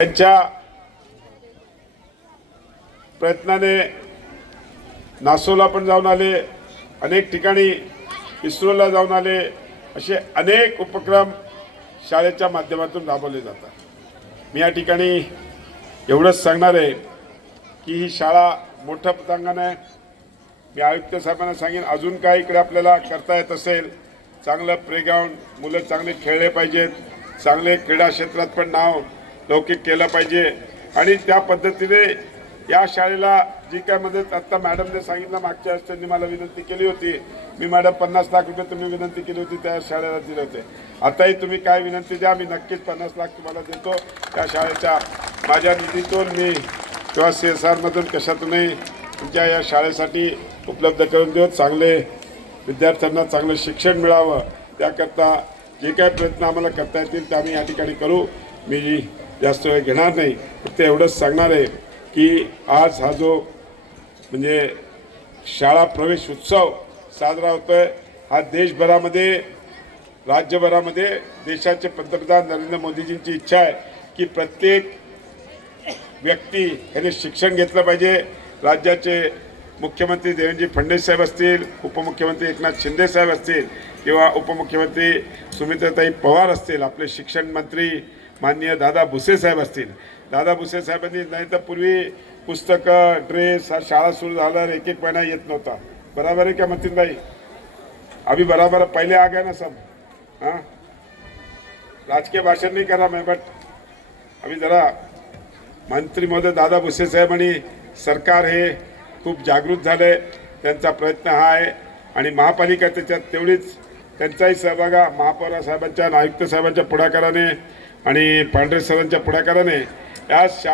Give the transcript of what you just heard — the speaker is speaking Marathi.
त्यांच्या प्रयत्नाने नासोला पण जाऊन आले, अनेक ठिकाणी इस्रोला जाऊन आले, असे अनेक उपक्रम शाळेच्या माध्यमातून राबवले जातात। मी या ठिकाणी एवढंच सांगणार आहे की ही शाळा मोठ्या पटांगण आहे। मी आयुक्त साहेबांना सांगेन अजून काय इकडे आपल्याला करता येत असेल, चांगलं प्लेग्राऊंड, मुलं चांगले खेळले पाहिजेत, चांगले क्रीडा क्षेत्रात पण नाव लौकिक केलं पाहिजे आणि त्या पद्धतीने या शाळेला जी काय मदत आता मॅडमने सांगितलं, मागच्या वेळेस त्यांनी मला विनंती केली होती, मी मॅडम 50 लाख रुपये तुम्ही विनंती केली होती त्या शाळेला दिले होते। आताही तुम्ही काय विनंती द्या, मी नक्कीच 50 लाख तुम्हाला देतो। त्या शाळेच्या माझ्या निधीतून मी किंवा CSR मधून कशातूनही तुमच्या या शाळेसाठी उपलब्ध करून देऊ। चांगले विद्यार्थ्यांना चांगलं शिक्षण मिळावं त्याकरता जे काय प्रयत्न आम्हाला करता येतील ते आम्ही या ठिकाणी करू। मी जास्त वेळ घेणार नाही, फक्त एवढंच सांगणार आहे की आज हा जो म्हणजे शाळा प्रवेश उत्सव साजरा होतोय, हा देशभरामध्ये राज्यभरामध्ये देशाचे पंतप्रधान नरेंद्र मोदीजींची इच्छा आहे की प्रत्येक व्यक्ती याने शिक्षण घेतलं पाहिजे। राज्याचे मुख्यमंत्री देवेंद्र फडणवीस साहेब असतील, उपमुख्यमंत्री एकनाथ शिंदे साहेब असतील किंवा उपमुख्यमंत्री सुमित्राताई पवार असतील, आपले शिक्षण मंत्री माननीय दादा भुसे साहेब असतील। दादा भुसे साहेबांनी नाही तर पूर्वी पुस्तकं, ड्रेस, हा शाळा सुरू झाल्यावर एक एक महिना येत नव्हता, बराबर आहे क्या मतीन भाई? अभी बराबर पहले आ गए ना सब। हाँ, राजकीय भाषण नहीं कर रहा मैं, बट अभी जरा मंत्री महोदय दादा भुसे साहेब आणि सरकार हे खूप जागृत झाले, त्यांचा प्रयत्न हा आहे आणि महापालिका त्याच्यात तेवढीच त्यांचाही सहभाग महापौर साहेबांच्या, आयुक्त साहेबांच्या पुढाकाराने आणि पांढरे सरांच्या पुढाकाराने या